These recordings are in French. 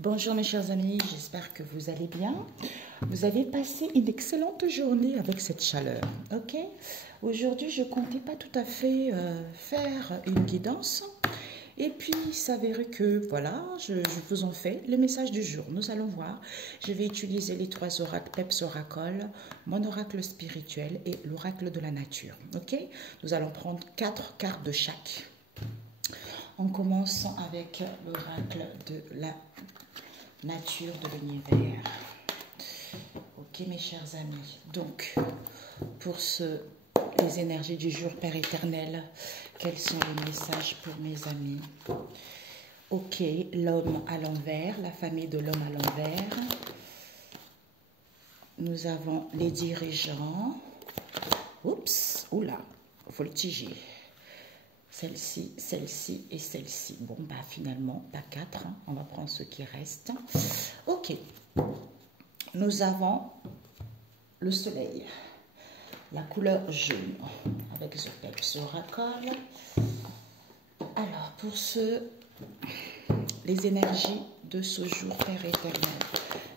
Bonjour mes chers amis, j'espère que vous allez bien. Vous avez passé une excellente journée avec cette chaleur, ok? Aujourd'hui, je ne comptais pas tout à fait faire une guidance. Et puis, il s'avérait que, voilà, je vous en fais le message du jour. Nous allons voir. Je vais utiliser les trois oracles Peps Oracle, mon oracle spirituel et l'oracle de la nature, ok? Nous allons prendre 4 cartes de chaque. On commence avec l'oracle de la nature de l'univers. Ok mes chers amis, donc pour les énergies du jour Père éternel, quels sont les messages pour mes amis? Ok, l'homme à l'envers, la famille de l'homme à l'envers. Nous avons les dirigeants. Oups, oula, voltigé. Celle-ci, celle-ci et celle-ci. Bon, bah finalement, pas 4. Hein. On va prendre ce qui reste. Ok. Nous avons le soleil. La couleur jaune. Avec ce Peps Oracle. Alors, pour les énergies de ce jour, Père éternel.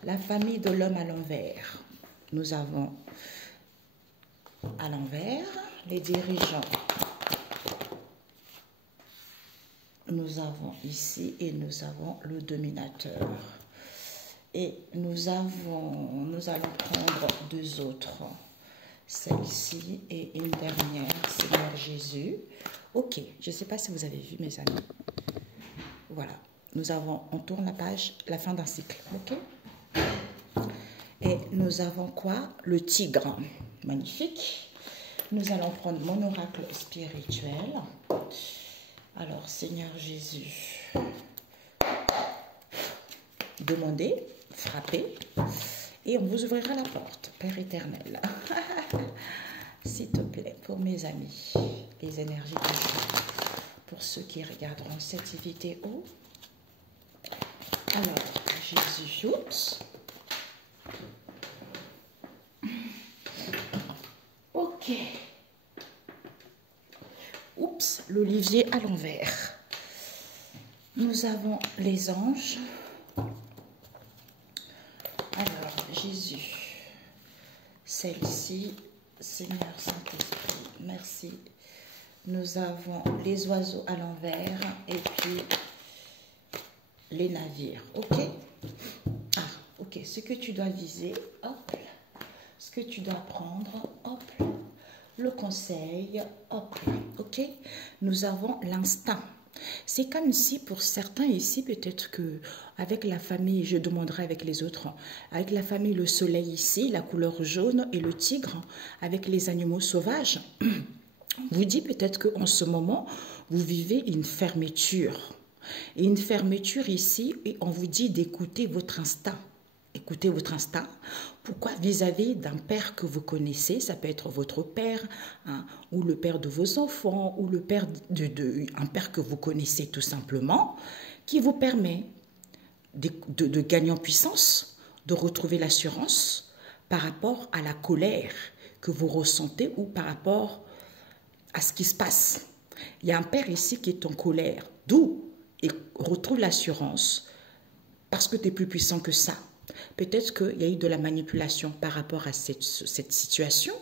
La famille de l'homme à l'envers. Nous avons à l'envers les dirigeants. Nous avons ici et nous avons le dominateur. Et nous allons prendre deux autres. Celle-ci et une dernière, Seigneur Jésus. Ok, je ne sais pas si vous avez vu mes amis. Voilà, on tourne la page, la fin d'un cycle. Ok. Et nous avons quoi? Le tigre. Magnifique. Nous allons prendre mon oracle spirituel. Alors, Seigneur Jésus, demandez, frappez, et on vous ouvrira la porte, Père éternel. S'il te plaît, pour mes amis, les énergies du jour, pour ceux qui regarderont cette vidéo. Alors, Jésus, oups. Ok. Oups, l'olivier à l'envers. Nous avons les anges. Alors, Jésus, celle-ci, Seigneur Saint-Esprit, merci. Nous avons les oiseaux à l'envers et puis les navires, ok? Ah, ok, ce que tu dois viser, hop, ce que tu dois prendre, hop, le conseil, hop, ok? Nous avons l'instinct. C'est comme si pour certains ici, peut-être que avec la famille, je demanderai avec les autres, avec la famille le soleil ici, la couleur jaune et le tigre, avec les animaux sauvages, vous dit peut-être qu'en ce moment, vous vivez une fermeture. Et une fermeture ici, et on vous dit d'écouter votre instinct. Écoutez votre instinct. Pourquoi? Vis-à-vis d'un père que vous connaissez, ça peut être votre père, hein, ou le père de vos enfants, ou le père un père que vous connaissez tout simplement, qui vous permet de gagner en puissance, de retrouver l'assurance par rapport à la colère que vous ressentez ou par rapport à ce qui se passe. Il y a un père ici qui est en colère, d'où il retrouve l'assurance parce que tu es plus puissant que ça. Peut-être qu'il y a eu de la manipulation par rapport à cette situation,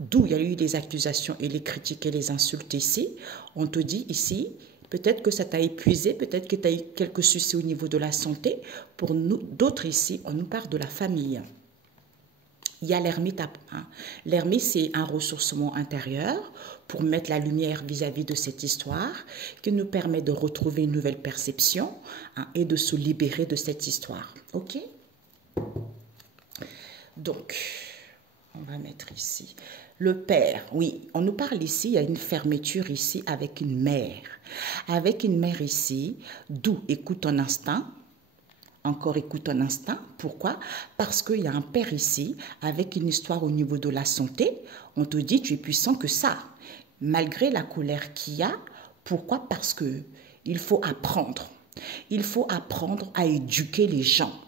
d'où il y a eu des accusations et les critiques et les insultes ici. On te dit ici, peut-être que ça t'a épuisé, peut-être que tu as eu quelques soucis au niveau de la santé. Pour nous, d'autres ici, on nous parle de la famille. Il y a l'ermite. Hein. L'ermite, c'est un ressourcement intérieur pour mettre la lumière vis-à-vis de cette histoire qui nous permet de retrouver une nouvelle perception, hein, et de se libérer de cette histoire. Ok? Donc, on va mettre ici. Le père, oui, on nous parle ici, il y a une fermeture ici avec une mère. Avec une mère ici, d'où écoute ton instinct. Encore écoute ton instinct. Pourquoi? Parce qu'il y a un père ici, avec une histoire au niveau de la santé. On te dit, tu es puissant que ça. Malgré la colère qu'il y a. Pourquoi? Parce qu'il faut apprendre. Il faut apprendre à éduquer les gens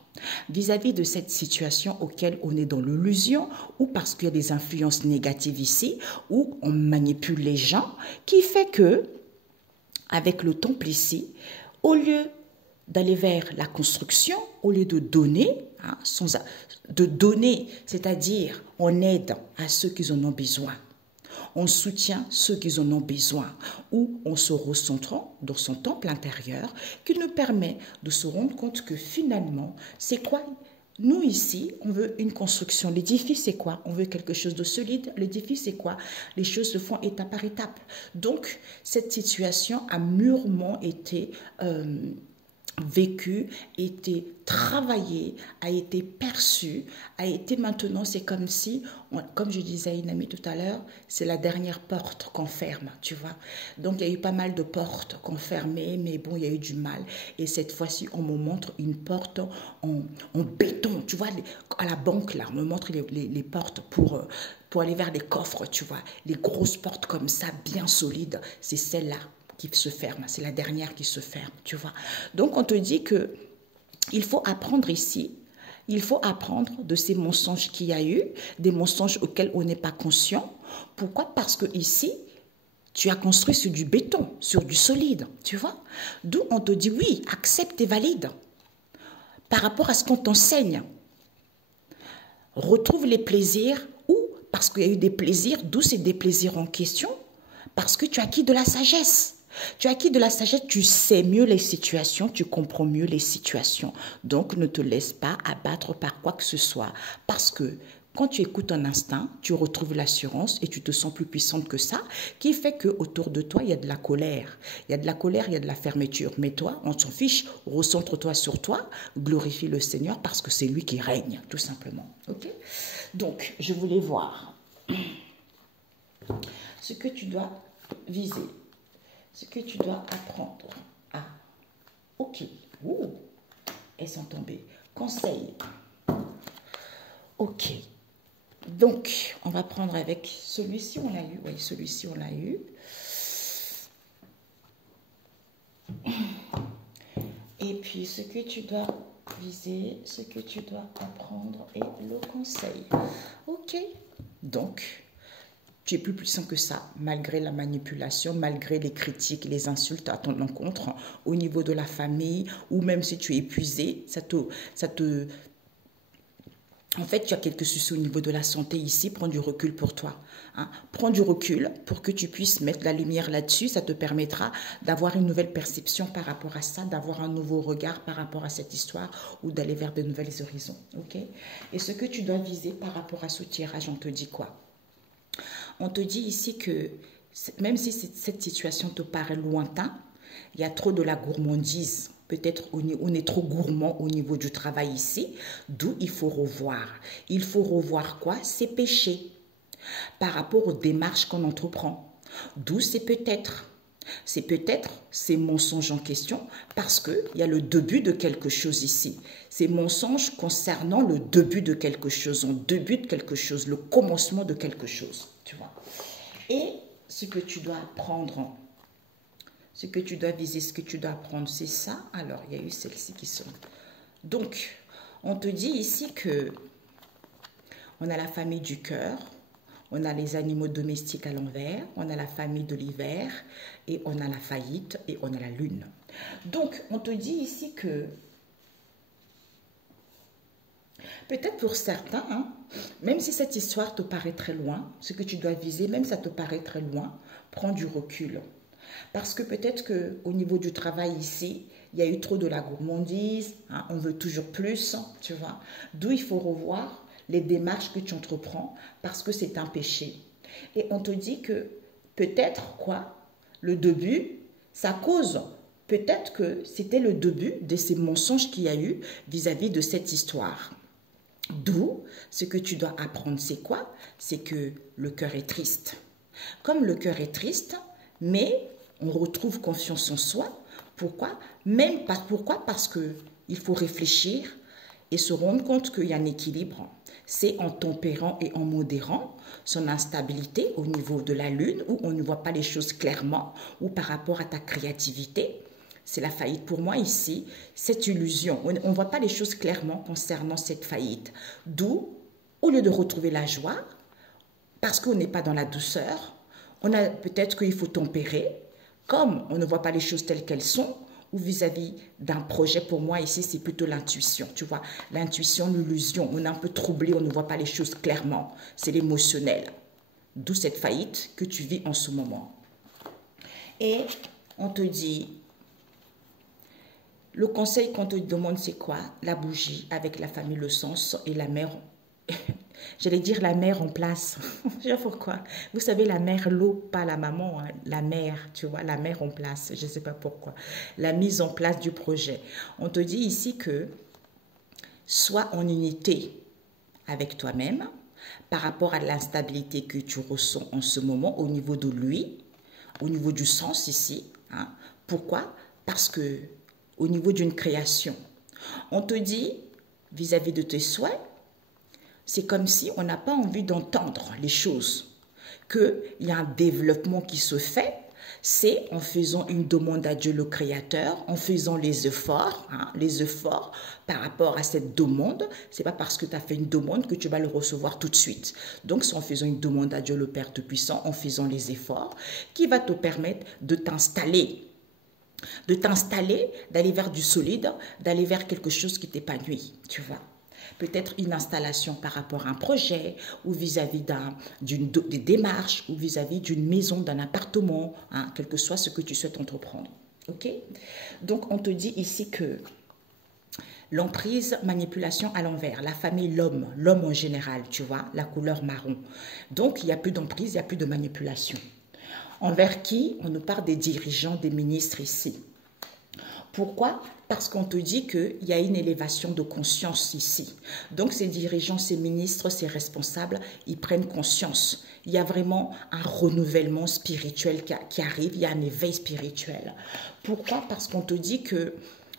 vis-à-vis de cette situation auquel on est dans l'illusion, ou parce qu'il y a des influences négatives ici, où on manipule les gens, qui fait que, avec le temple ici, au lieu d'aller vers la construction au lieu de donner, hein, de donner, c'est-à-dire en aide à ceux qui en ont besoin. On soutient ceux qui en ont besoin, ou en se recentrant dans son temple intérieur qui nous permet de se rendre compte que finalement, c'est quoi? Nous ici, on veut une construction. L'édifice, c'est quoi? On veut quelque chose de solide. L'édifice, c'est quoi? Les choses se font étape par étape. Donc, cette situation a mûrement été vécu, été travaillé, a été perçu, a été maintenant, c'est comme si, comme je disais à une amie tout à l'heure, c'est la dernière porte qu'on ferme, tu vois. Donc, il y a eu pas mal de portes qu'on fermait, mais bon, il y a eu du mal. Et cette fois-ci, on me montre une porte en béton, tu vois, à la banque, là, on me montre les portes pour aller vers les coffres, tu vois. Les grosses portes comme ça, bien solides, c'est celle-là qui se ferme, c'est la dernière qui se ferme, tu vois. Donc, on te dit que il faut apprendre ici, il faut apprendre de ces mensonges qu'il y a eu, des mensonges auxquels on n'est pas conscient. Pourquoi? Parce que ici, tu as construit sur du béton, sur du solide, tu vois. D'où on te dit, oui, accepte et valide. Par rapport à ce qu'on t'enseigne, retrouve les plaisirs, ou parce qu'il y a eu des plaisirs, d'où c'est des plaisirs en question, parce que tu as acquis de la sagesse. Tu as acquis de la sagesse, tu sais mieux les situations, tu comprends mieux les situations. Donc, ne te laisse pas abattre par quoi que ce soit. Parce que quand tu écoutes un instinct, tu retrouves l'assurance et tu te sens plus puissante que ça, qui fait qu'autour de toi, il y a de la colère. Il y a de la colère, il y a de la fermeture. Mais toi, on s'en fiche, recentre-toi sur toi, glorifie le Seigneur parce que c'est lui qui règne, tout simplement. Ok? Donc, je voulais voir ce que tu dois viser. Ce que tu dois apprendre. Ah, ok. Ouh, elles sont tombées. Conseil. Ok. Donc, on va prendre avec celui-ci, on l'a eu. Oui, celui-ci, on l'a eu. Et puis, ce que tu dois viser, ce que tu dois apprendre est le conseil. Ok. Donc, tu es plus puissant que ça, malgré la manipulation, malgré les critiques, les insultes à ton encontre, au niveau de la famille, ou même si tu es épuisé, en fait, tu as quelques soucis au niveau de la santé ici, prends du recul pour toi. Hein. Prends du recul pour que tu puisses mettre la lumière là-dessus, ça te permettra d'avoir une nouvelle perception par rapport à ça, d'avoir un nouveau regard par rapport à cette histoire ou d'aller vers de nouvelles horizons. Okay? Et ce que tu dois viser par rapport à ce tirage, on te dit quoi? On te dit ici que même si cette situation te paraît lointaine, il y a trop de la gourmandise. Peut-être on est trop gourmand au niveau du travail ici, d'où il faut revoir. Il faut revoir quoi? Ses péchés par rapport aux démarches qu'on entreprend. D'où c'est peut-être ces mensonges en question parce qu'il y a le début de quelque chose ici. Ces mensonges concernant le début de quelque chose, en début de quelque chose, le commencement de quelque chose, tu vois. Et ce que tu dois apprendre, ce que tu dois viser, ce que tu dois apprendre, c'est ça. Alors, il y a eu celles-ci qui sont. Donc, on te dit ici que on a la famille du cœur, on a les animaux domestiques à l'envers, on a la famille de l'hiver, et on a la faillite, et on a la lune. Donc, on te dit ici que, peut-être pour certains, hein, même si cette histoire te paraît très loin, ce que tu dois viser, même si ça te paraît très loin, prends du recul. Parce que peut-être qu'au niveau du travail ici, il y a eu trop de la gourmandise, hein, on veut toujours plus, tu vois. D'où il faut revoir les démarches que tu entreprends parce que c'est un péché. Et on te dit que peut-être quoi, le début, ça cause, peut-être que c'était le début de ces mensonges qu'il y a eu vis-à-vis de cette histoire. D'où, ce que tu dois apprendre, c'est quoi? C'est que le cœur est triste. Comme le cœur est triste, mais on retrouve confiance en soi. Pourquoi? Pourquoi? Parce qu'il faut réfléchir et se rendre compte qu'il y a un équilibre. C'est en tempérant et en modérant son instabilité au niveau de la lune où on ne voit pas les choses clairement ou par rapport à ta créativité. C'est la faillite pour moi ici, cette illusion. On ne voit pas les choses clairement concernant cette faillite. D'où, au lieu de retrouver la joie, parce qu'on n'est pas dans la douceur, on a peut-être qu'il faut tempérer. Comme on ne voit pas les choses telles qu'elles sont, ou vis-à-vis d'un projet. Pour moi, ici, c'est plutôt l'intuition, tu vois. L'intuition, l'illusion, on est un peu troublé, on ne voit pas les choses clairement. C'est l'émotionnel. D'où cette faillite que tu vis en ce moment. Et on te dit, le conseil qu'on te demande, c'est quoi? La bougie avec la famille, le sens et la mère. J'allais dire la mère en place. Je sais pas pourquoi. Vous savez, la mère, l'eau, pas la maman, hein. La mère, tu vois, la mère en place. Je ne sais pas pourquoi. La mise en place du projet. On te dit ici que sois en unité avec toi-même par rapport à l'instabilité que tu ressens en ce moment au niveau de lui, au niveau du sens ici. Hein. Pourquoi? Parce que au niveau d'une création, on te dit vis-à-vis de tes souhaits, c'est comme si on n'a pas envie d'entendre les choses, qu'il y a un développement qui se fait, c'est en faisant une demande à Dieu le Créateur, en faisant les efforts par rapport à cette demande. Ce n'est pas parce que tu as fait une demande que tu vas le recevoir tout de suite. Donc, c'est en faisant une demande à Dieu le Père Tout-Puissant, en faisant les efforts, qui va te permettre de t'installer, d'aller vers du solide, d'aller vers quelque chose qui t'épanouit, tu vois. Peut-être une installation par rapport à un projet ou vis-à-vis des démarches ou vis-à-vis d'une maison, d'un appartement, hein, quel que soit ce que tu souhaites entreprendre. Ok? Donc, on te dit ici que l'emprise, manipulation à l'envers, la famille, l'homme en général, tu vois, la couleur marron. Donc, il n'y a plus d'emprise, il n'y a plus de manipulation. Envers qui? On nous parle des dirigeants, des ministres ici. Pourquoi? Parce qu'on te dit qu'il y a une élévation de conscience ici. Donc ces dirigeants, ces ministres, ces responsables, ils prennent conscience. Il y a vraiment un renouvellement spirituel qui arrive, il y a un éveil spirituel. Pourquoi? Parce qu'on te dit que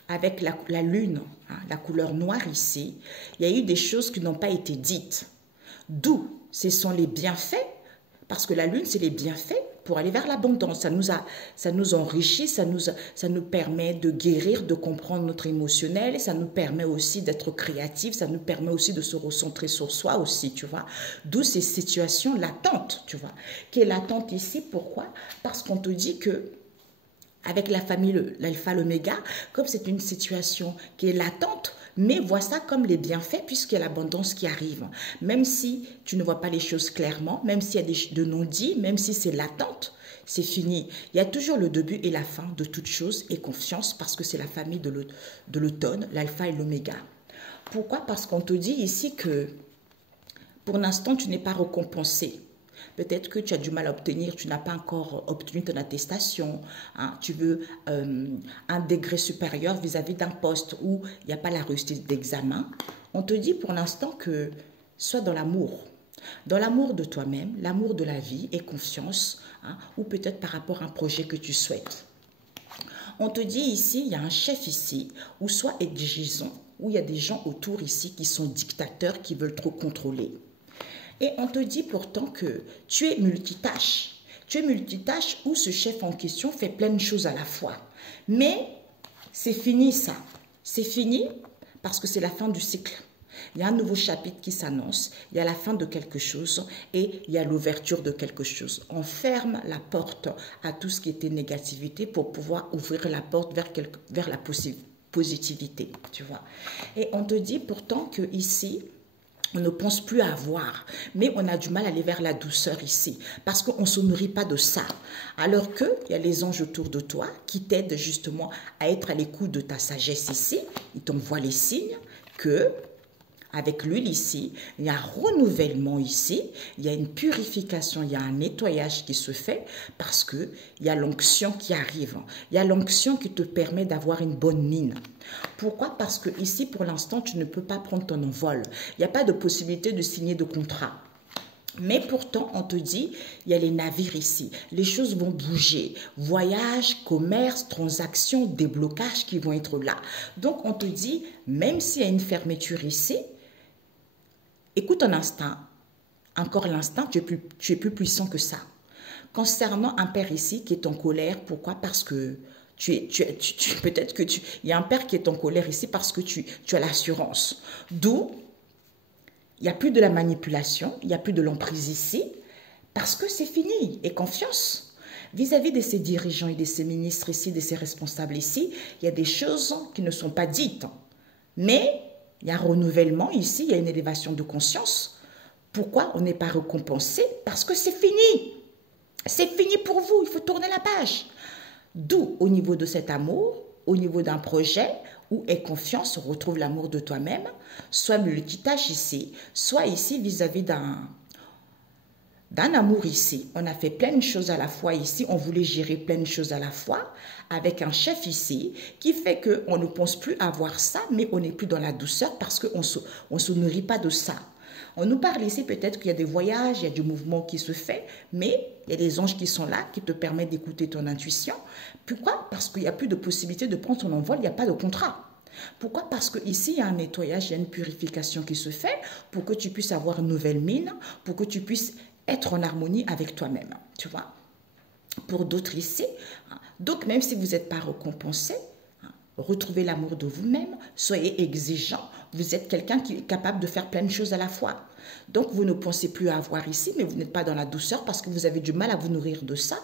avec la lune, hein, la couleur noire ici, il y a eu des choses qui n'ont pas été dites. D'où ce sont les bienfaits, parce que la lune, c'est les bienfaits pour aller vers l'abondance. Ça nous enrichit, ça nous permet de guérir, de comprendre notre émotionnel, ça nous permet aussi d'être créatif, ça nous permet aussi de se recentrer sur soi aussi, tu vois. D'où ces situations latentes, tu vois. Qui est latente ici, pourquoi? Parce qu'on te dit que avec la famille, l'alpha, l'oméga, comme c'est une situation qui est latente, mais vois ça comme les bienfaits puisqu'il y a l'abondance qui arrive. Même si tu ne vois pas les choses clairement, même s'il y a de non-dits, même si c'est latente, c'est fini. Il y a toujours le début et la fin de toute chose et confiance parce que c'est la famille de l'automne, l'alpha et l'oméga. Pourquoi? Parce qu'on te dit ici que pour l'instant, tu n'es pas récompensé. Peut-être que tu as du mal à obtenir, tu n'as pas encore obtenu ton attestation, hein, tu veux un degré supérieur vis-à-vis d'un poste où il n'y a pas la réussite d'examen. On te dit pour l'instant que sois dans l'amour de toi-même, l'amour de la vie et confiance, hein, ou peut-être par rapport à un projet que tu souhaites. On te dit ici, il y a un chef ici, ou soit exigeant, où il y a des gens autour ici qui sont dictateurs, qui veulent trop contrôler. Et on te dit pourtant que tu es multitâche. Tu es multitâche où ce chef en question fait plein de choses à la fois. Mais c'est fini ça. C'est fini parce que c'est la fin du cycle. Il y a un nouveau chapitre qui s'annonce, il y a la fin de quelque chose et il y a l'ouverture de quelque chose. On ferme la porte à tout ce qui était négativité pour pouvoir ouvrir la porte vers la positivité, tu vois. Et on te dit pourtant que ici, on ne pense plus à avoir, mais on a du mal à aller vers la douceur ici, parce qu'on ne se nourrit pas de ça. Alors qu'il y a les anges autour de toi qui t'aident justement à être à l'écoute de ta sagesse ici. Ils t'envoient les signes que, avec l'huile ici, il y a un renouvellement ici, il y a une purification, il y a un nettoyage qui se fait parce qu'il y a l'onction qui arrive. Il y a l'onction qui te permet d'avoir une bonne mine. Pourquoi? Parce que ici, pour l'instant, tu ne peux pas prendre ton envol. Il n'y a pas de possibilité de signer de contrat. Mais pourtant, on te dit, il y a les navires ici. Les choses vont bouger. Voyage, commerce, transactions, déblocages qui vont être là. Donc, on te dit, même s'il y a une fermeture ici, écoute ton instinct. Encore l'instinct, tu es plus puissant que ça. Concernant un père ici qui est en colère, pourquoi? Parce que peut-être que il y a un père qui est en colère ici parce que tu as l'assurance. D'où il n'y a plus de la manipulation, il n'y a plus de l'emprise ici, parce que c'est fini, et confiance. vis-à-vis de ces dirigeants et de ces ministres ici, de ces responsables ici, il y a des choses qui ne sont pas dites. Mais il y a un renouvellement ici, il y a une élévation de conscience. Pourquoi on n'est pas récompensé? Parce que c'est fini. C'est fini pour vous, il faut tourner la page. D'où, au niveau de cet amour, au niveau d'un projet, où est confiance, on retrouve l'amour de toi-même, soit multitâche ici, soit ici vis-à-vis d'un amour ici. On a fait plein de choses à la fois ici, on voulait gérer plein de choses à la fois, avec un chef ici, qui fait qu'on ne pense plus avoir ça, mais on n'est plus dans la douceur parce qu'on ne se nourrit pas de ça. On nous parle ici peut-être qu'il y a des voyages, il y a du mouvement qui se fait, mais il y a des anges qui sont là, qui te permettent d'écouter ton intuition. Pourquoi? Parce qu'il n'y a plus de possibilité de prendre ton envol, il n'y a pas de contrat. Pourquoi? Parce qu'ici, il y a un nettoyage, il y a une purification qui se fait pour que tu puisses avoir une nouvelle mine, pour que tu puisses être en harmonie avec toi-même, tu vois. Pour d'autres ici, donc même si vous n'êtes pas récompensé, retrouvez l'amour de vous-même, soyez exigeant, vous êtes quelqu'un qui est capable de faire plein de choses à la fois. Donc vous ne pensez plus à avoir ici, mais vous n'êtes pas dans la douceur parce que vous avez du mal à vous nourrir de ça.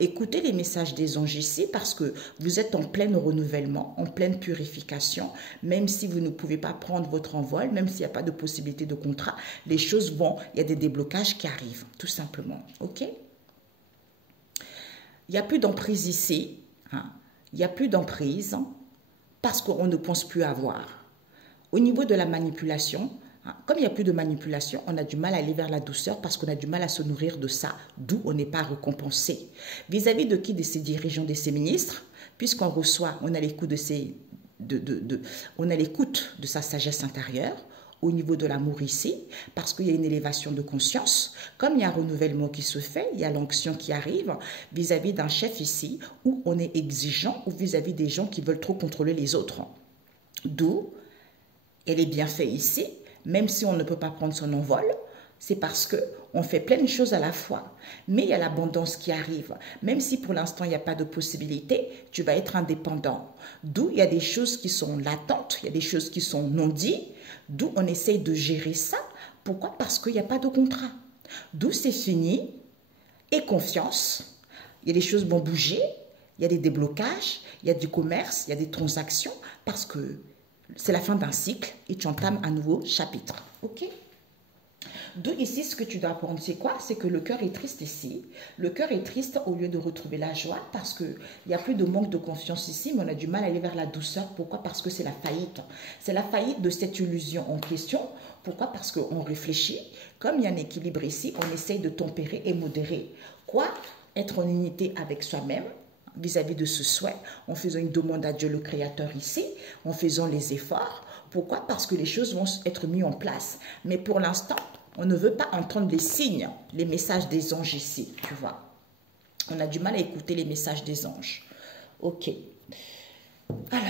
Écoutez les messages des anges ici parce que vous êtes en plein renouvellement, en pleine purification, même si vous ne pouvez pas prendre votre envol, même s'il n'y a pas de possibilité de contrat, les choses vont, il y a des déblocages qui arrivent, tout simplement, ok? Il n'y a plus d'emprise ici, il n'y a plus d'emprise parce qu'on ne pense plus avoir. Au niveau de la manipulation, comme il n'y a plus de manipulation, on a du mal à aller vers la douceur parce qu'on a du mal à se nourrir de ça, d'où on n'est pas récompensé. Vis-à-vis de qui? De ces dirigeants, de ces ministres, puisqu'on reçoit, on a l'écoute on a l'écoute de sa sagesse intérieure, au niveau de l'amour ici, parce qu'il y a une élévation de conscience, comme il y a un renouvellement qui se fait, il y a l'onction qui arrive vis-à-vis d'un chef ici, où on est exigeant, ou vis-à-vis des gens qui veulent trop contrôler les autres. D'où, elle est bien faite ici, même si on ne peut pas prendre son envol, c'est parce qu'on fait plein de choses à la fois. Mais il y a l'abondance qui arrive. Même si pour l'instant, il n'y a pas de possibilité, tu vas être indépendant. D'où il y a des choses qui sont latentes, il y a des choses qui sont non dites, d'où on essaye de gérer ça. Pourquoi? Parce qu'il n'y a pas de contrat. D'où c'est fini, et confiance, il y a des choses vont bouger, il y a des déblocages, il y a du commerce, il y a des transactions, parce que c'est la fin d'un cycle et tu entames un nouveau chapitre. Ok? D'où ici, ce que tu dois apprendre, c'est quoi? C'est que le cœur est triste ici. Le cœur est triste au lieu de retrouver la joie parce qu'il n'y a plus de manque de confiance ici, mais on a du mal à aller vers la douceur. Pourquoi? Parce que c'est la faillite. C'est la faillite de cette illusion en question. Pourquoi? Parce qu'on réfléchit. Comme il y a un équilibre ici, on essaye de tempérer et modérer. Quoi? Être en unité avec soi-même vis-à-vis de ce souhait, en faisant une demande à Dieu le Créateur ici, en faisant les efforts. Pourquoi? Parce que les choses vont être mises en place. Mais pour l'instant, on ne veut pas entendre les signes, les messages des anges ici, tu vois. On a du mal à écouter les messages des anges. Ok. Alors,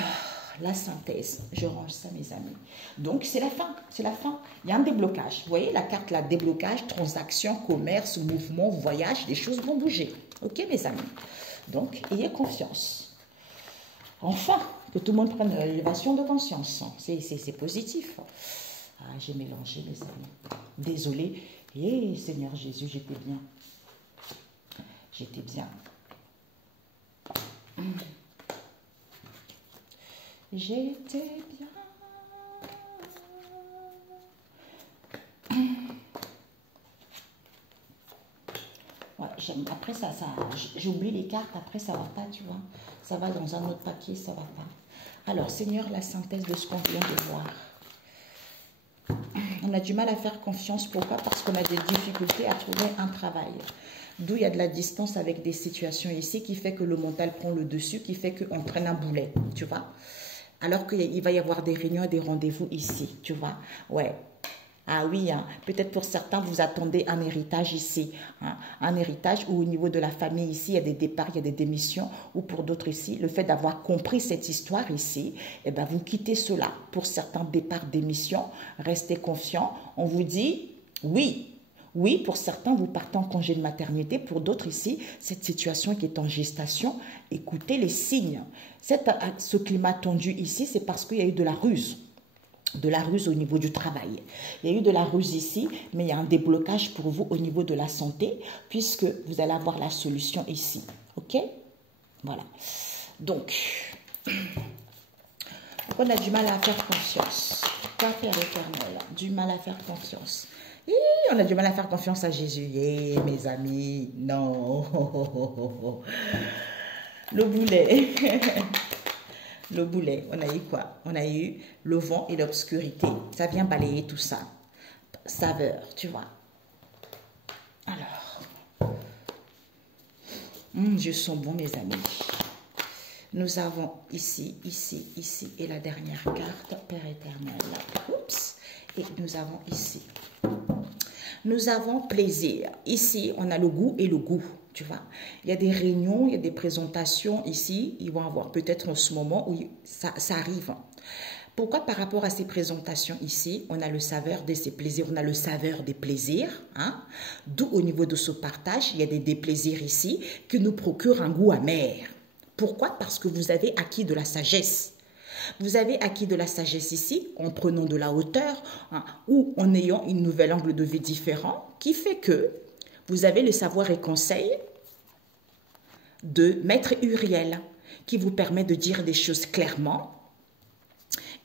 la synthèse, je range ça, mes amis. Donc, c'est la fin, c'est la fin. Il y a un déblocage. Vous voyez la carte là, déblocage, transaction, commerce, mouvement, voyage, les choses vont bouger. Ok, mes amis. Donc, ayez confiance. Enfin, que tout le monde prenne l'élévation de conscience. C'est positif. Ah, j'ai mélangé, les amis. Désolée. Eh, Seigneur Jésus, j'étais bien. J'étais bien. J'étais bien. Ouais, après ça j'oublie les cartes, après ça va pas, tu vois. Ça va dans un autre papier, ça va pas. Alors, Seigneur, la synthèse de ce qu'on vient de voir. On a du mal à faire confiance. Pourquoi? Parce qu'on a des difficultés à trouver un travail. D'où il y a de la distance avec des situations ici qui fait que le mental prend le dessus, qui fait qu'on traîne un boulet, tu vois. Alors qu'il va y avoir des réunions et des rendez-vous ici, tu vois. Ouais. Ah oui, hein. Peut-être pour certains, vous attendez un héritage ici. Hein. Un héritage où au niveau de la famille ici, il y a des départs, il y a des démissions. Ou pour d'autres ici, le fait d'avoir compris cette histoire ici, eh ben, vous quittez cela. Pour certains départs, démissions, restez confiants. On vous dit oui. Oui, pour certains, vous partez en congé de maternité. Pour d'autres ici, cette situation qui est en gestation, écoutez les signes. Ce climat tendu ici, c'est parce qu'il y a eu de la ruse. de la ruse au niveau du travail. Il y a eu de la ruse ici, mais il y a un déblocage pour vous au niveau de la santé, puisque vous allez avoir la solution ici. Ok? Voilà. Donc, on a du mal à faire confiance. Quoi, Père éternel? Du mal à faire confiance. Et on a du mal à faire confiance à Jésus. Et mes amis, non. Le boulet. Le boulet, on a eu quoi? On a eu le vent et l'obscurité. Ça vient balayer tout ça. Saveur, tu vois. Alors, je sens bon, mes amis. Nous avons ici, ici, ici, et la dernière carte, Père éternel. Oups. Et nous avons ici. Nous avons plaisir. Ici, on a le goût et le goût. Tu vois, il y a des réunions, il y a des présentations ici. Ils vont avoir peut-être en ce moment où ça arrive. Pourquoi par rapport à ces présentations ici, on a le saveur de ces plaisirs, on a le saveur des plaisirs. Hein? D'où au niveau de ce partage, il y a des déplaisirs ici qui nous procurent un goût amer. Pourquoi? Parce que vous avez acquis de la sagesse. Vous avez acquis de la sagesse ici en prenant de la hauteur hein, ou en ayant un nouvel angle de vue différent qui fait que vous avez le savoir et conseil de Maître Uriel qui vous permet de dire des choses clairement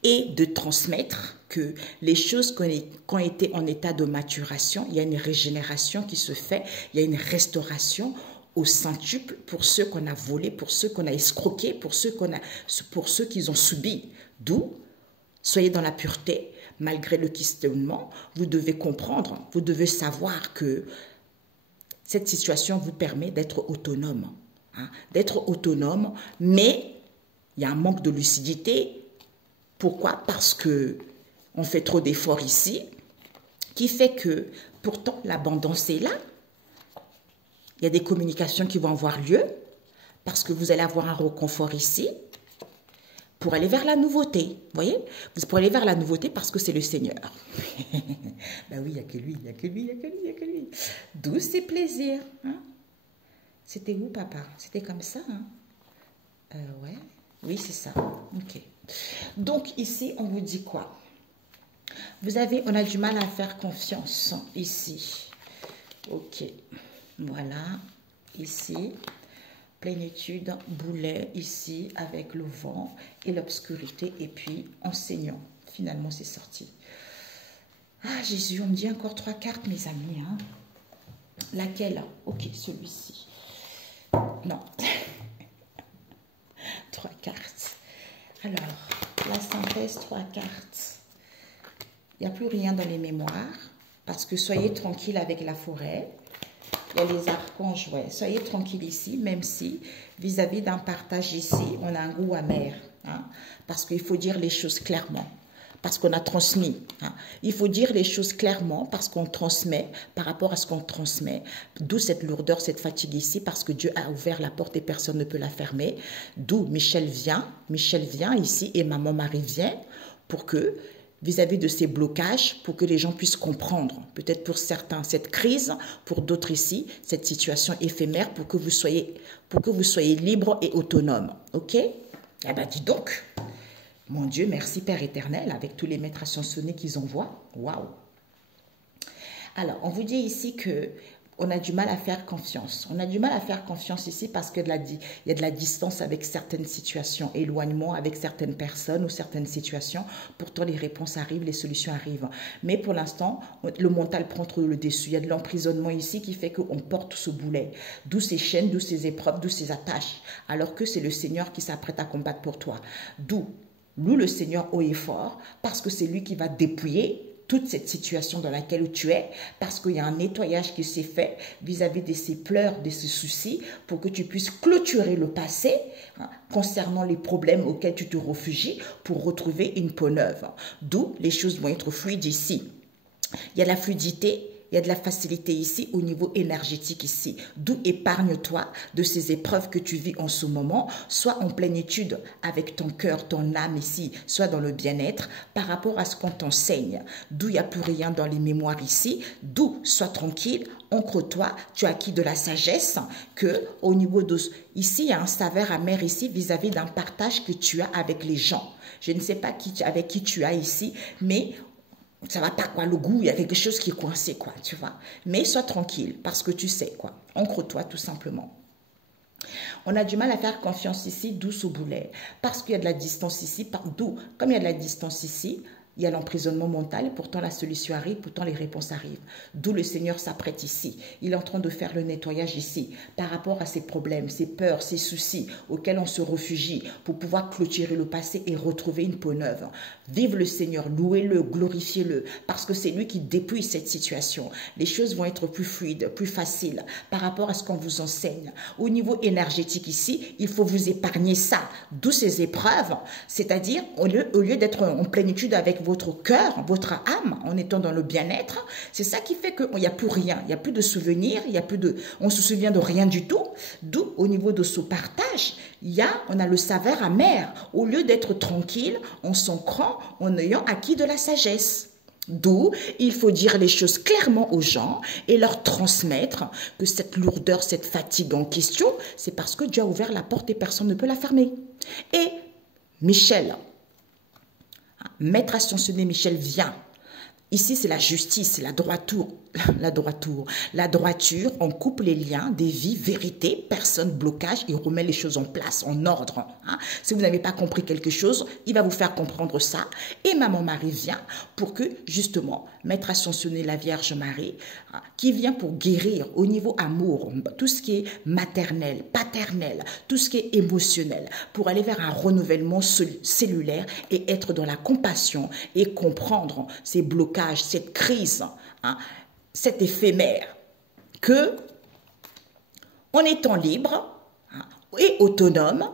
et de transmettre que les choses qui ont été en état de maturation, il y a une régénération qui se fait, il y a une restauration au centuple pour ceux qu'on a volés, pour ceux qu'on a escroqués, pour ceux qu'ils ont subis. D'où, soyez dans la pureté, malgré le questionnement, vous devez comprendre, vous devez savoir que cette situation vous permet d'être autonome. Hein, d'être autonome, mais il y a un manque de lucidité. Pourquoi? Parce que on fait trop d'efforts ici, qui fait que pourtant l'abondance est là. Il y a des communications qui vont avoir lieu, parce que vous allez avoir un réconfort ici, pour aller vers la nouveauté. Vous voyez? Vous pourrez aller vers la nouveauté parce que c'est le Seigneur. Ben oui, il n'y a que lui, il n'y a que lui, il n'y a que lui, il n'y a que lui. D'où ces plaisirs. Hein? C'était où, papa? C'était comme ça, hein? Ouais. Oui, c'est ça. Ok. Donc, ici, on vous dit quoi? On a du mal à faire confiance, ici. Ok. Voilà. Ici. Plénitude, boulet, ici, avec le vent et l'obscurité. Et puis, enseignant. Finalement, c'est sorti. Ah, Jésus, on me dit encore 3 cartes, mes amis. Hein? Laquelle? Ok, celui-ci. Non. 3 cartes. Alors, la synthèse, 3 cartes. Il n'y a plus rien dans les mémoires. Parce que soyez tranquille avec la forêt. Il y a les archanges, ouais. Soyez tranquille ici, même si vis-à-vis d'un partage ici, on a un goût amer. Hein, parce qu'il faut dire les choses clairement. Parce qu'on a transmis. Hein. Il faut dire les choses clairement parce qu'on transmet par rapport à ce qu'on transmet. D'où cette lourdeur, cette fatigue ici, parce que Dieu a ouvert la porte et personne ne peut la fermer. D'où Michel vient ici et Maman Marie vient pour que, vis-à-vis de ces blocages, pour que les gens puissent comprendre. Peut-être pour certains, cette crise, pour d'autres ici, cette situation éphémère, pour que vous soyez libre et autonome. Ok? Eh bien, dis donc. Mon Dieu, merci Père éternel, avec tous les maîtres ascensionnés qu'ils envoient. Waouh! Alors, on vous dit ici que on a du mal à faire confiance. On a du mal à faire confiance ici parce qu'il y a de la distance avec certaines situations, éloignement avec certaines personnes ou certaines situations. Pourtant, les réponses arrivent, les solutions arrivent. Mais pour l'instant, le mental prend trop le dessus. Il y a de l'emprisonnement ici qui fait qu'on porte ce boulet. D'où ces chaînes, d'où ces épreuves, d'où ces attaches. Alors que c'est le Seigneur qui s'apprête à combattre pour toi. D'où loue le Seigneur haut et fort parce que c'est lui qui va dépouiller toute cette situation dans laquelle tu es, parce qu'il y a un nettoyage qui s'est fait vis-à-vis de ces pleurs, de ces soucis, pour que tu puisses clôturer le passé hein, concernant les problèmes auxquels tu te réfugies pour retrouver une peau neuve. D'où les choses vont être fluides ici. Il y a la fluidité il y a de la facilité ici au niveau énergétique ici. D'où épargne-toi de ces épreuves que tu vis en ce moment, soit en plénitude avec ton cœur, ton âme ici, soit dans le bien-être par rapport à ce qu'on t'enseigne. D'où il n'y a plus rien dans les mémoires ici. D'où sois tranquille, ancre-toi, tu as acquis de la sagesse que au niveau de... Ici, il y a un saveur amer ici vis-à-vis d'un partage que tu as avec les gens. Je ne sais pas avec qui tu as ici, mais ça va pas quoi, le goût, il y a quelque chose qui est coincé quoi, tu vois. Mais sois tranquille parce que tu sais quoi, ancre-toi tout simplement. On a du mal à faire confiance ici, douce au boulet, parce qu'il y a de la distance ici, d'où, comme il y a de la distance ici, il y a l'emprisonnement mental, pourtant la solution arrive, pourtant les réponses arrivent. D'où le Seigneur s'apprête ici. Il est en train de faire le nettoyage ici par rapport à ces problèmes, ces peurs, ces soucis auxquels on se réfugie pour pouvoir clôturer le passé et retrouver une peau neuve. Vive le Seigneur, louez-le, glorifiez-le, parce que c'est lui qui dépouille cette situation. Les choses vont être plus fluides, plus faciles par rapport à ce qu'on vous enseigne. Au niveau énergétique ici, il faut vous épargner ça, d'où ces épreuves, c'est-à-dire au lieu d'être en plénitude avec votre cœur, votre âme, en étant dans le bien-être, c'est ça qui fait qu'il n'y a plus rien, il n'y a plus de souvenirs, on se souvient de rien du tout. D'où, au niveau de ce partage, on a le saveur amer. Au lieu d'être tranquille, en s'ancrant, en ayant acquis de la sagesse. D'où, il faut dire les choses clairement aux gens et leur transmettre que cette lourdeur, cette fatigue en question, c'est parce que Dieu a ouvert la porte et personne ne peut la fermer. Et Michel, Maître ascensionné Michel vient. Ici, c'est la justice, c'est la droiture. La droiture, on coupe les liens des vies, vérité, personne, blocage, et on remet les choses en place, en ordre. Hein. Si vous n'avez pas compris quelque chose, il va vous faire comprendre ça. Et Maman Marie vient pour que, justement, Maître ascensionné la Vierge Marie, hein, qui vient pour guérir au niveau amour, tout ce qui est maternel, paternel, tout ce qui est émotionnel, pour aller vers un renouvellement cellulaire et être dans la compassion et comprendre ces blocages, cette crise, hein, cet éphémère, que, en étant libre et autonome,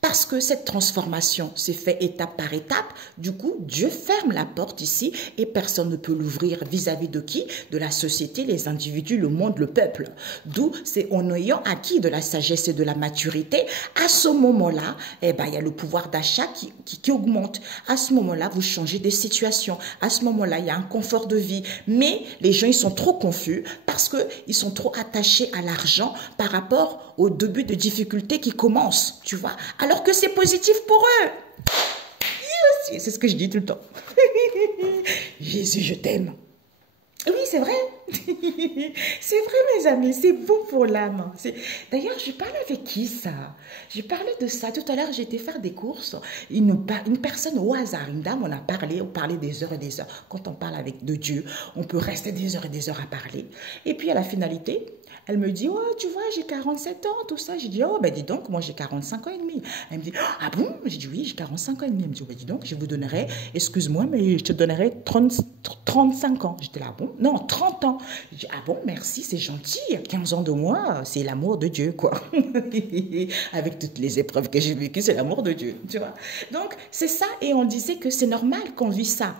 parce que cette transformation s'est faite étape par étape, du coup, Dieu ferme la porte ici et personne ne peut l'ouvrir vis-à-vis de qui? De la société, les individus, le monde, le peuple. D'où, c'est en ayant acquis de la sagesse et de la maturité, à ce moment-là, il y a le pouvoir d'achat qui augmente. À ce moment-là, vous changez de situation. À ce moment-là, il y a un confort de vie. Mais les gens, ils sont trop confus parce qu'ils sont trop attachés à l'argent par rapport au début de difficultés qui commencent, tu vois. Alors que c'est positif pour eux. C'est ce que je dis tout le temps. Jésus, je t'aime. Oui, c'est vrai. C'est vrai, mes amis, c'est bon pour l'âme. D'ailleurs, je parlais avec qui ça? J'ai parlé de ça. Tout à l'heure, j'étais faire des courses. Une personne au hasard, une dame, on parlait des heures et des heures. Quand on parle de Dieu, on peut rester des heures et des heures à parler. Et puis, à la finalité, elle me dit, oh, tu vois, j'ai 47 ans, tout ça. J'ai dit, oh, ben dis donc, moi j'ai 45 ans et demi. Elle me dit, ah bon? J'ai dit, oui, j'ai 45 ans et demi. Elle me dit, oh, ben dis donc, je vous donnerai, excuse-moi, mais je te donnerai 35 ans. J'étais là, bon, non, 30 ans. J'ai dit, ah bon, merci, c'est gentil. 15 ans de moi, c'est l'amour de Dieu, quoi. Avec toutes les épreuves que j'ai vécues, c'est l'amour de Dieu, tu vois. Donc, c'est ça, et on disait que c'est normal qu'on vit ça.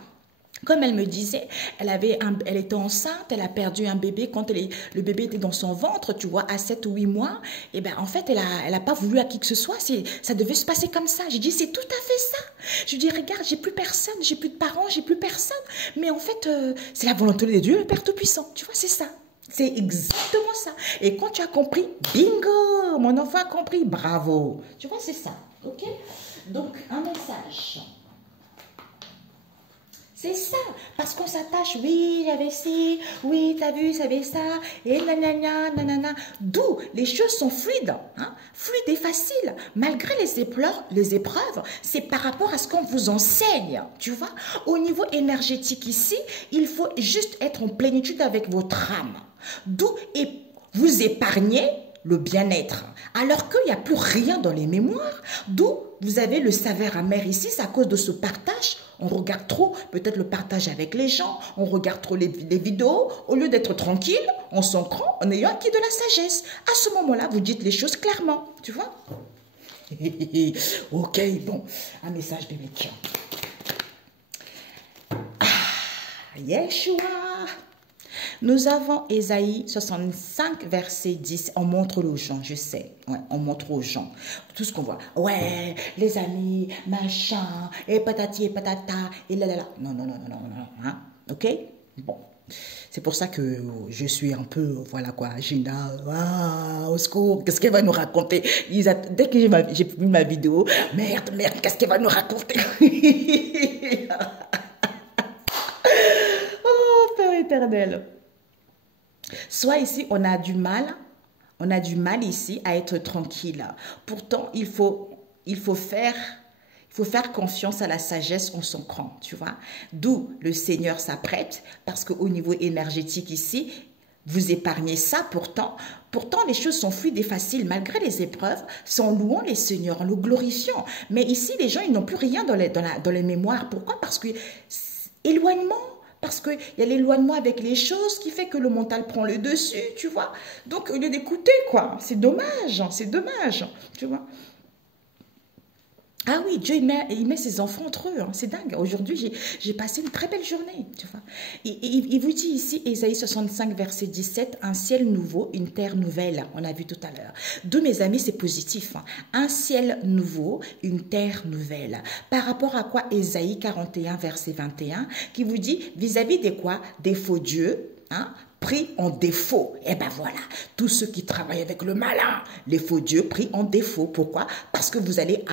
Comme elle me disait, elle était enceinte, elle a perdu un bébé quand le bébé était dans son ventre, tu vois, à 7 ou 8 mois. Et ben en fait, elle a pas voulu à qui que ce soit, ça devait se passer comme ça. J'ai dit, c'est tout à fait ça. Je lui dis, regarde, j'ai plus personne, j'ai plus de parents, j'ai plus personne. Mais en fait, c'est la volonté de Dieu, le Père Tout-Puissant. Tu vois, c'est ça. C'est exactement ça. Et quand tu as compris, bingo, mon enfant a compris, bravo. Tu vois, c'est ça. Ok? Donc, un message. C'est ça, parce qu'on s'attache, oui, j'avais ci, oui, t'as vu, j'avais ça, et nanana, nanana. D'où les choses sont fluides, hein, fluides et faciles. Malgré les épreuves, c'est par rapport à ce qu'on vous enseigne, tu vois. Au niveau énergétique ici, il faut juste être en plénitude avec votre âme. D'où vous épargnez le bien-être, alors qu'il n'y a plus rien dans les mémoires, d'où vous avez le saveur amer ici, c'est à cause de ce partage. On regarde trop, peut-être le partage avec les gens, on regarde trop les vidéos, au lieu d'être tranquille, on s'ancre en ayant acquis de la sagesse. À ce moment-là, vous dites les choses clairement, tu vois. Ok, bon, un message biblique. Ah, Yeshua, Nous avons Ésaïe 65, verset 10. On montre aux gens, je sais. Ouais, on montre aux gens tout ce qu'on voit. Ouais, les amis, machin, et patati et patata, et là là là. Non, non, non, non, non, non. Hein? Ok? Bon. C'est pour ça que je suis un peu, voilà quoi, Gina, au secours, qu'est-ce qu'elle va nous raconter? Dès que j'ai vu ma vidéo, merde, qu'est-ce qu'elle va nous raconter? Oh, Père éternel. Soit ici, on a du mal ici à être tranquille. Pourtant, il faut faire confiance à la sagesse en son cran, tu vois. D'où le Seigneur s'apprête, parce qu'au niveau énergétique ici, vous épargnez ça. Pourtant, les choses sont fluides et faciles, malgré les épreuves, sans louant les seigneurs, en le glorifiant. Mais ici, les gens, ils n'ont plus rien dans les mémoires. Pourquoi? Parce que éloignement. Parce qu'il y a l'éloignement avec les choses qui fait que le mental prend le dessus, tu vois. Donc, au lieu d'écouter, quoi, c'est dommage, tu vois. Ah oui, Dieu, il met ses enfants entre eux, hein, c'est dingue. Aujourd'hui, j'ai passé une très belle journée, tu vois. Il vous dit ici, Ésaïe 65, verset 17, un ciel nouveau, une terre nouvelle, on a vu tout à l'heure. D'où, mes amis, c'est positif. Hein. Un ciel nouveau, une terre nouvelle. Par rapport à quoi Ésaïe 41, verset 21, qui vous dit, vis-à-vis de quoi? Des faux dieux, hein, pris en défaut. Et ben voilà, tous ceux qui travaillent avec le malin, les faux dieux pris en défaut. Pourquoi? Parce que vous allez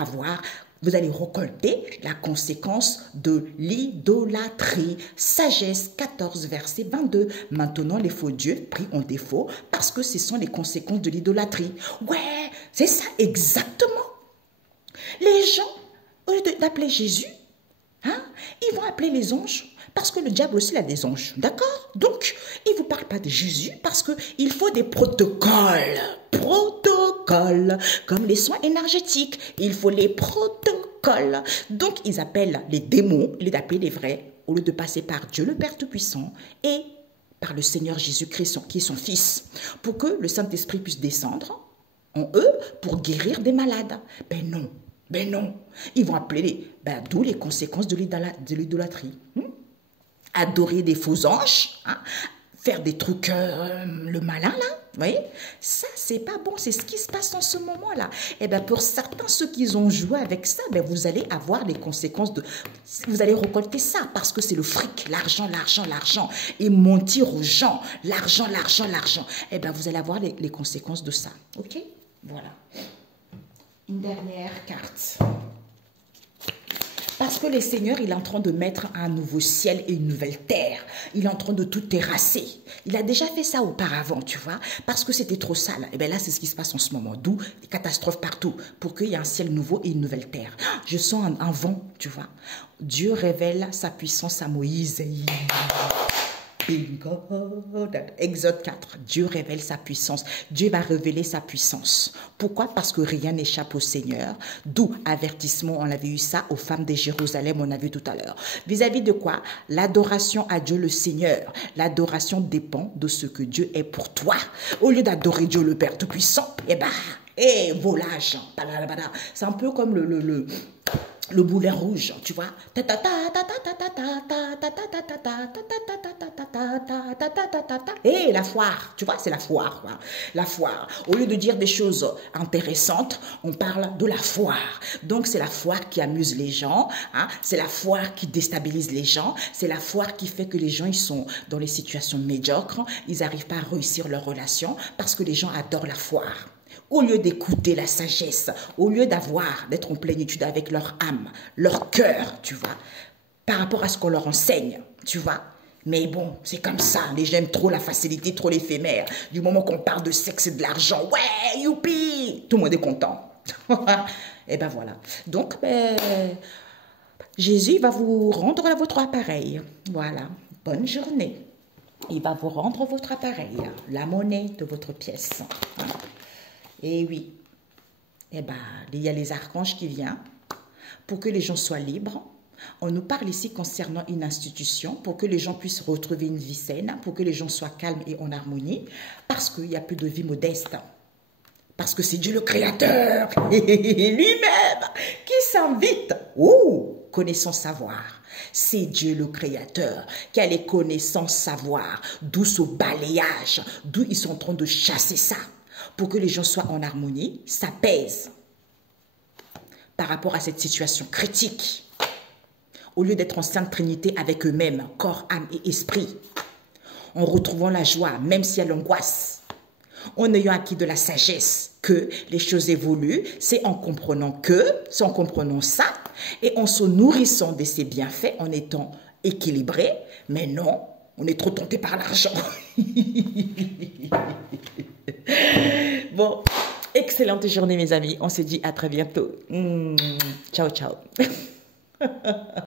récolter la conséquence de l'idolâtrie. Sagesse 14, verset 22. Maintenant, les faux dieux pris en défaut parce que ce sont les conséquences de l'idolâtrie. Ouais, c'est ça exactement. Les gens, au lieu d'appeler Jésus, hein, ils vont appeler les anges. Parce que le diable aussi a des anges, d'accord? Donc, il ne vous parle pas de Jésus parce qu'il faut des protocoles. Protocoles, comme les soins énergétiques. Il faut les protocoles. Donc, ils appellent les démons, ils les appellent les vrais, au lieu de passer par Dieu le Père Tout-Puissant et par le Seigneur Jésus-Christ, qui est son Fils, pour que le Saint-Esprit puisse descendre en eux pour guérir des malades. Ben non. Ils vont appeler, d'où les conséquences de l'idolâtrie. Adorer des faux anges, hein, faire des trucs, le malin là, vous voyez, ça c'est pas bon, c'est ce qui se passe en ce moment-là. Et bien pour certains, ceux qui ont joué avec ça, vous allez avoir les conséquences vous allez récolter ça, parce que c'est le fric, l'argent, et mentir aux gens, l'argent. Et bien vous allez avoir les conséquences de ça, ok? Voilà. Une dernière carte. Parce que le Seigneur, il est en train de mettre un nouveau ciel et une nouvelle terre. Il est en train de tout terrasser. Il a déjà fait ça auparavant, tu vois, parce que c'était trop sale. Et bien là, c'est ce qui se passe en ce moment. D'où des catastrophes partout, pour qu'il y ait un ciel nouveau et une nouvelle terre. Je sens un vent, tu vois. Dieu révèle sa puissance à Moïse. Exode 4, Dieu révèle sa puissance. Dieu va révéler sa puissance. Pourquoi? Parce que rien n'échappe au Seigneur. D'où avertissement, on avait eu ça aux femmes de Jérusalem, on a vu tout à l'heure. Vis-à-vis de quoi? L'adoration à Dieu le Seigneur. L'adoration dépend de ce que Dieu est pour toi. Au lieu d'adorer Dieu le Père Tout-Puissant, volage. C'est un peu comme le boulet rouge, tu vois. Et la foire, tu vois, c'est la foire. La foire. Au lieu de dire des choses intéressantes, on parle de la foire. Donc, c'est la foire qui amuse les gens. Hein? C'est la foire qui déstabilise les gens. C'est la foire qui fait que les gens, ils sont dans les situations médiocres. Ils n'arrivent pas à réussir leur relation parce que les gens adorent la foire. Au lieu d'écouter la sagesse, au lieu d'être en plénitude avec leur âme, leur cœur, tu vois, par rapport à ce qu'on leur enseigne, tu vois. Mais bon, c'est comme ça, les gens aiment trop la facilité, trop l'éphémère. Du moment qu'on parle de sexe et de l'argent, ouais, youpi, tout le monde est content. Et ben voilà. Donc, Jésus va vous rendre votre appareil. Voilà, bonne journée. Il va vous rendre votre appareil, la monnaie de votre pièce. Et oui, il y a les archanges qui viennent pour que les gens soient libres. On nous parle ici concernant une institution pour que les gens puissent retrouver une vie saine, pour que les gens soient calmes et en harmonie, parce qu'il n'y a plus de vie modeste. Parce que c'est Dieu le Créateur, lui-même, qui s'invite connaissance, savoir. C'est Dieu le Créateur qui a les connaissances, savoir, d'où ce balayage, d'où ils sont en train de chasser ça, pour que les gens soient en harmonie, s'apaisent par rapport à cette situation critique. Au lieu d'être en sainte trinité avec eux-mêmes, corps, âme et esprit, en retrouvant la joie, même s'il y a l'angoisse, en ayant acquis de la sagesse, que les choses évoluent, c'est en comprenant ça, et en se nourrissant de ces bienfaits, en étant équilibré, mais non, on est trop tenté par l'argent. Bon, excellente journée mes amis, on se dit à très bientôt. Ciao, ciao.